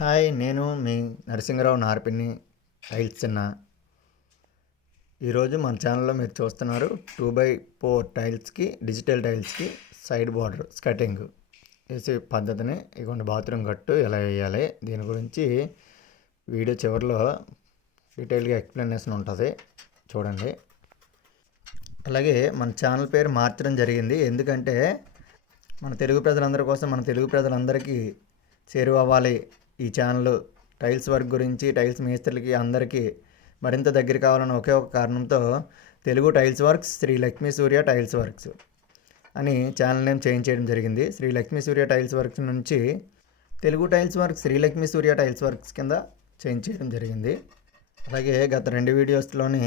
Hi నేను మీ Narasimharao నార్పిని tiles చిన్న. ఈరోజు మన ఛానల్లో మీరు చూస్తున్నారు టూ బై ఫోర్ టైల్స్కి డిజిటల్ టైల్స్కి సైడ్ బార్డర్ స్కటింగ్. వేసే పద్ధతిని ఇటువంటి బాత్రూమ్ కట్టు ఎలా వేయాలి దీని గురించి వీడియో చివరిలో డీటెయిల్గా ఎక్స్ప్లెనేషన్ ఉంటుంది. చూడండి. అలాగే మన ఛానల్ పేరు మార్చడం జరిగింది. ఎందుకంటే మన తెలుగు ప్రజలందరి కోసం మన తెలుగు ప్రజలందరికీ చేరువవ్వాలి ఈ ఛానల్ టైల్స్ వర్క్ గురించి టైల్స్ మేస్త్రులకి అందరికీ మరింత దగ్గర కావాలని ఒకే ఒక కారణంతో Telugu tiles works Shri Lakshmi Surya tiles works అని ఛానల్ నేమ్ చేంజ్ చేయడం జరిగింది. శ్రీ లక్ష్మీ సూర్య టైల్స్ వర్క్స్ నుంచి Telugu tiles works Shri Lakshmi Surya tiles works కింద చేంజ్ చేయడం జరిగింది. అలాగే గత రెండు వీడియోస్లోని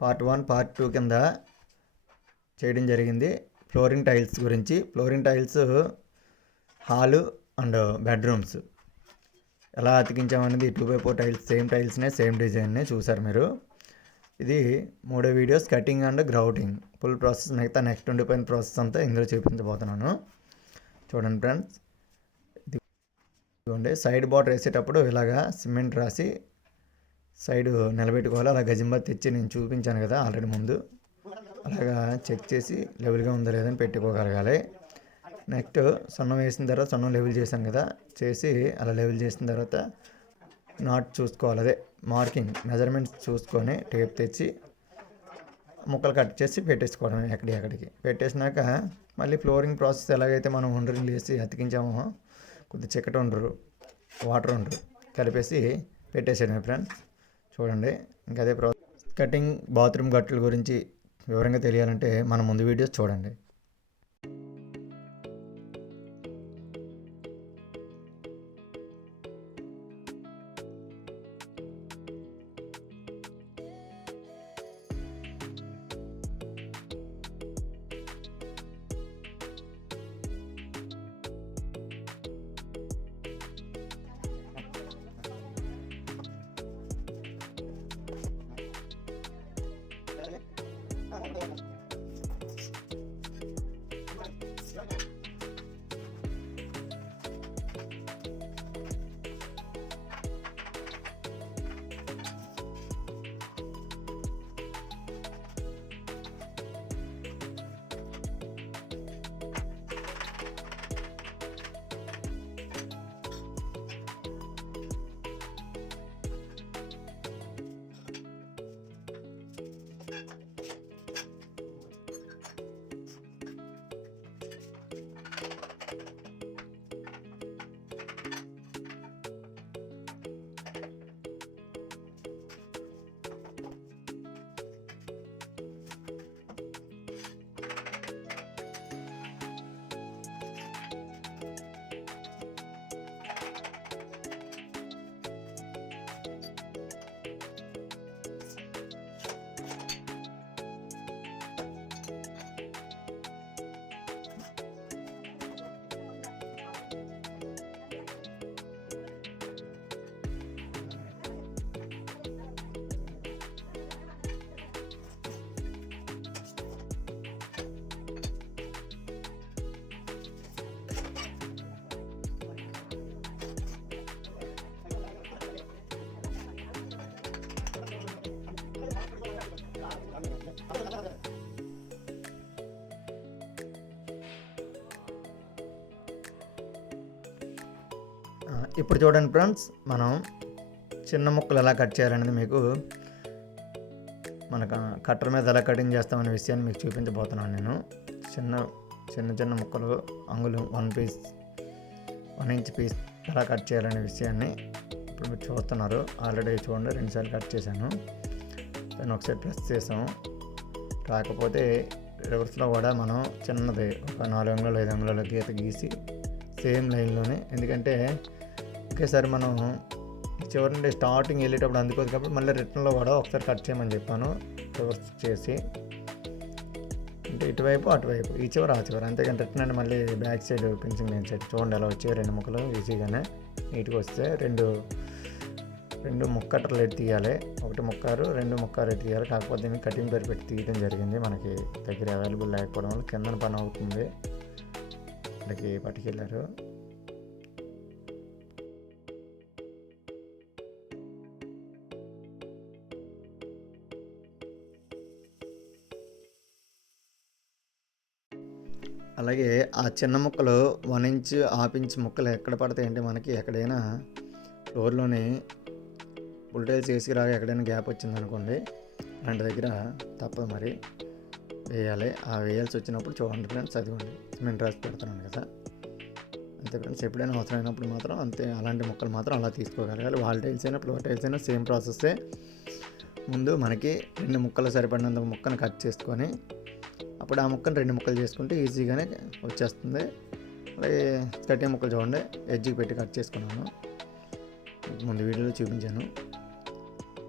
పార్ట్ వన్ పార్ట్ టూ కింద చేయడం జరిగింది. ఫ్లోరింగ్ టైల్స్ గురించి flooring tiles hall and bedrooms ఎలా అతికించామనేది two by four tiles same టైల్స్నే same డిజైన్నే చూసారు మీరు. ఇది మూడో videos cutting and grouting full process మిగతా నెక్స్ట్ ఉండిపోయిన ప్రాసెస్ అంతా ఇందులో చూపించబోతున్నాను. చూడండి ఫ్రెండ్స్ ఇదిగోండి సైడ్ బార్డర్ వేసేటప్పుడు ఇలాగా సిమెంట్ రాసి సైడ్ నిలబెట్టుకోవాలి. అలా గజింబా తెచ్చి నేను చూపించాను కదా ఆల్రెడీ ముందు. అలాగా చెక్ చేసి లెవెల్గా ఉందో లేదని పెట్టుకోగలగాలి. నెక్స్ట్ సన్నం వేసిన తర్వాత సన్నం లెవెల్ చేశాను కదా చేసి అలా లెవెల్ చేసిన తర్వాత నాట్ చూసుకోవాలి అదే మార్కింగ్ మెజర్మెంట్స్ చూసుకొని టేప్ తెచ్చి ముక్కలు కట్ చేసి పెట్టేసుకోవడం ఎక్కడి ఎక్కడికి. పెట్టేసినాక మళ్ళీ ఫ్లోరింగ్ ప్రాసెస్ ఎలాగైతే మనం ఉండరు వేసి అతికించామో కొద్ది చిక్కటి ఉండరు వాటర్ ఉండరు కలిపేసి పెట్టేసాడు ఫ్రెండ్స్. చూడండి ఇంకా అదే ప్రా కటింగ్ బాత్రూమ్ గట్టుల గురించి వివరంగా తెలియాలంటే మన ముందు వీడియోస్ చూడండి. ఇప్పుడు చూడండి ఫ్రెండ్స్ మనం చిన్న ముక్కలు ఎలా కట్ చేయాలనేది మీకు మన కట్టర్ మీద ఎలా కటింగ్ చేస్తామనే విషయాన్ని మీకు చూపించబోతున్నాను నేను. చిన్న చిన్న చిన్న ముక్కలు అంగులు one piece one inch piece ఎలా కట్ చేయాలనే విషయాన్ని ఇప్పుడు మీరు చూస్తున్నారు. ఆల్రెడీ చూడండి రెండుసార్లు కట్ చేశాను. దాన్ని ఒకసారి ప్రెస్ చేసాము. కాకపోతే రివర్స్లో కూడా మనం చిన్నది ఒక నాలుగు అంగుళాలు ఐదు అంగుళాల గీత గీసి సేమ్ లైన్లోనే ఎందుకంటే ఒకేసారి మనం చివరి నుండి స్టార్టింగ్ వెళ్ళేటప్పుడు అందుకోదు కాబట్టి మళ్ళీ రిటర్న్లో కూడా ఒకసారి కట్ చేయమని చెప్పాను. రివర్స్ చేసి. అంటే ఇటువైపు అటువైపు ఈ చివరి ఆ చివరి. అంతేకాని రిటర్న్ అంటే మళ్ళీ బ్యాక్ సైడ్ పించింగ్ నేను సైడ్ చూడండి ఎలా వచ్చాయి రెండు ముక్కలు ఈజీగానే. నీట్గా వస్తే రెండు రెండు ముక్కటలు ఎట్టి తీయాలి. ఒకటి ముక్కారు రెండు ముక్కారు ఎట్టి తీయాలి. కాకపోతే దీన్ని కటింగ్ పేరు పెట్టి తీయడం జరిగింది. మనకి దగ్గర అవైలబుల్ లేకపోవడం వల్ల కిందన పని అవుతుంది. మనకి పట్టుకెళ్ళారు. అలాగే ఆ చిన్న ముక్కలు వన్ ఇంచ్ హాఫ్ ఇంచ్ ముక్కలు ఎక్కడ పడితే మనకి ఎక్కడైనా ఫ్లోర్లోని బుల్టైల్స్ వేసి రాగా ఎక్కడైనా గ్యాప్ వచ్చిందనుకోండి అలాంటి దగ్గర తప్పదు మరి. వేయాలి. ఆ వేయాల్సి వచ్చినప్పుడు చూడండి ఫ్రెండ్స్ చదివండి సిమెంట్ రాసి పెడుతున్నాను కదా. అంతే ఫ్రెండ్స్ ఎప్పుడైనా అవసరమైనప్పుడు మాత్రం అంతే అలాంటి మొక్కలు మాత్రం అలా తీసుకోగలగాలి. వాల్ టైల్స్ అయినా ఫ్లోర్ టైల్స్ అయినా సేమ్ ప్రాసెస్సే. ముందు మనకి రెండు ముక్కలు సరిపడినంత ముక్కను కట్ చేసుకొని అప్పుడు ఆ ముక్కను రెండు ముక్కలు చేసుకుంటే ఈజీగానే వచ్చేస్తుంది. అలాగే ముక్కలు చూడండి ఎడ్జ్కి పెట్టి కట్ చేసుకున్నాను. ముందు వీడియోలో చూపించాను.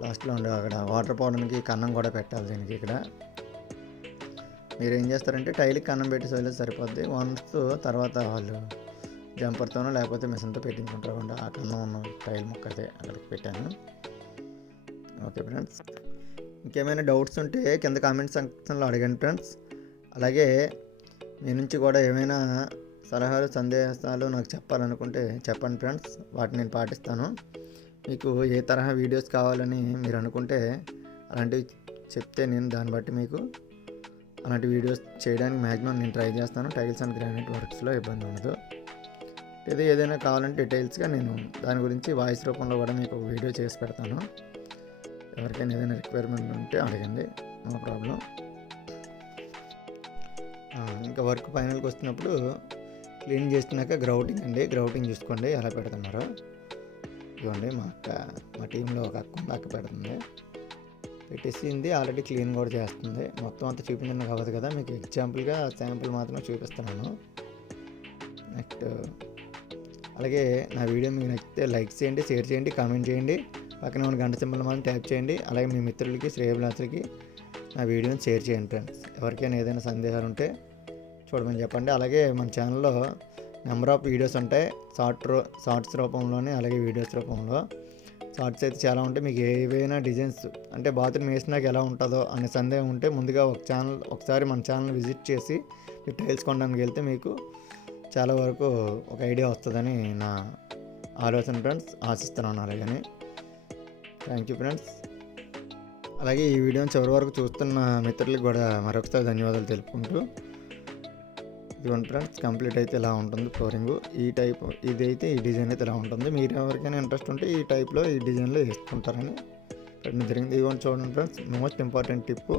లాస్ట్లో ఉండే అక్కడ వాటర్ పోవడానికి కన్నం కూడా పెట్టాలి దీనికి ఇక్కడ. మీరు ఏం చేస్తారంటే టైల్కి కన్నం పెట్టి వదిలేసి సరిపోద్ది. వన్స్ తర్వాత వాళ్ళు జంపర్తోనో లేకపోతే మిషన్తో పెట్టించుకుంటారు అన్నమాట. ఆ కన్నం ఉన్న టైల్ ముక్క అయితే అక్కడికి పెట్టాను. ఓకే ఫ్రెండ్స్ ఇంకేమైనా డౌట్స్ ఉంటే కింద కామెంట్ సెక్షన్లో అడగండి ఫ్రెండ్స్ అలాగే మీ నుంచి కూడా ఏమైనా సలహాలు సందేశాలు నాకు చెప్పాలనుకుంటే చెప్పండి ఫ్రెండ్స్. వాటిని నేను పాటిస్తాను. మీకు ఏ తరహా వీడియోస్ కావాలని మీరు అనుకుంటే అలాంటివి చెప్తే నేను దాన్ని బట్టి మీకు అలాంటి వీడియోస్ చేయడానికి మ్యాక్సిమం నేను ట్రై చేస్తాను. టైల్స్ అండ్ గ్రానైట్ వర్క్స్లో ఇబ్బంది ఉండదు. ఇది ఏదైనా కావాలంటే డీటెయిల్స్గా నేను దాని గురించి వాయిస్ రూపంలో కూడా మీకు వీడియో చేసి పెడతాను. ఎవరికైనా ఏదైనా రిక్వైర్మెంట్ ఉంటే అడగండి. No problem. ఇంకా వర్క్ ఫైనల్కి వస్తున్నప్పుడు క్లీన్ చేసినాక గ్రౌటింగ్ అండి గ్రౌటింగ్ చూసుకోండి ఎలా పెడుతున్నారు. ఇవ్వండి మా అక్క మా టీంలో ఒక అక్క ఉంది అక్క పెడుతుంది. పెట్టేసింది ఆల్రెడీ క్లీన్ కూడా చేస్తుంది. మొత్తం అంతా చూపించడం కావద్దు కదా మీకు ఎగ్జాంపుల్గా శాంపుల్ మాత్రమే చూపిస్తున్నాను. నెక్స్ట్ అలాగే నా వీడియో మీకు నచ్చితే లైక్ చేయండి షేర్ చేయండి కామెంట్ చేయండి. పక్కన ఉన్న గంట సింబల్ మాత్రం ట్యాప్ చేయండి. అలాగే మీ మిత్రులకి శ్రేయభిలాసులకి నా వీడియోని షేర్ చేయండి ఫ్రెండ్స్. ఎవరికైనా ఏదైనా సందేహాలు ఉంటే చూడమని చెప్పండి. అలాగే మన ఛానల్లో నెంబర్ ఆఫ్ వీడియోస్ ఉంటాయి. షార్ట్ రూ షార్ట్స్ రూపంలోనే అలాగే వీడియోస్ రూపంలో. షార్ట్స్ అయితే చాలా ఉంటాయి. మీకు ఏవైనా డిజైన్స్ అంటే బాత్రూమ్ వేసినాక ఎలా ఉంటుందో అనే సందేహం ఉంటే ముందుగా ఒక ఛానల్ ఒకసారి మన ఛానల్ విజిట్ చేసి మీరు టైల్స్ కొనడానికి వెళ్తే మీకు చాలా వరకు ఒక ఐడియా వస్తుందని నా ఆలోచన ఫ్రెండ్స్ ఆశిస్తున్నాను. అలాగని థ్యాంక్ యూ ఫ్రెండ్స్. అలాగే ఈ వీడియోని చివరి వరకు చూస్తున్న మిత్రులకు కూడా మరొకసారి ధన్యవాదాలు తెలుపుకుంటూ ఇదిగోండి ఫ్రెండ్స్ కంప్లీట్ అయితే ఇలా ఉంటుంది ఫ్లోరింగ్. ఈ టైప్ ఇదైతే ఈ డిజైన్ అయితే ఇలా ఉంటుంది. మీరు ఎవరికైనా ఇంట్రెస్ట్ ఉంటే ఈ టైప్లో ఈ డిజైన్లో వేసుకుంటారని పెట్టడం జరిగింది. ఇదిగోండి చూడండి friends most important tip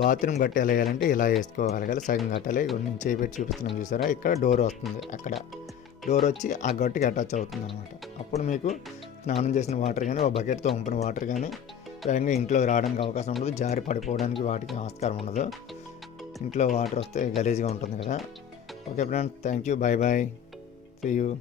bathroom గట్టి ఎలా వేయాలంటే ఇలా వేసుకోగలగాలి సగం కట్టాలి. ఇదిగోండి నేను చేపెట్టి చూపిస్తున్నాం చూసారా? ఇక్కడ డోర్ వస్తుంది అక్కడ. డోర్ వచ్చి ఆ గట్టుకి అటాచ్ అవుతుంది అనమాట అప్పుడు మీకు స్నానం చేసిన వాటర్ కానీ ఒక బకెట్తో పంపిన వాటర్ కానీ స్వయంగా ఇంట్లోకి రావడానికి అవకాశం ఉండదు. జారి పడిపోవడానికి వాటికి ఆస్కారం ఉండదు. ఇంట్లో వాటర్ వస్తే గలీజ్గా ఉంటుంది కదా. Okay friends thank you bye bye see you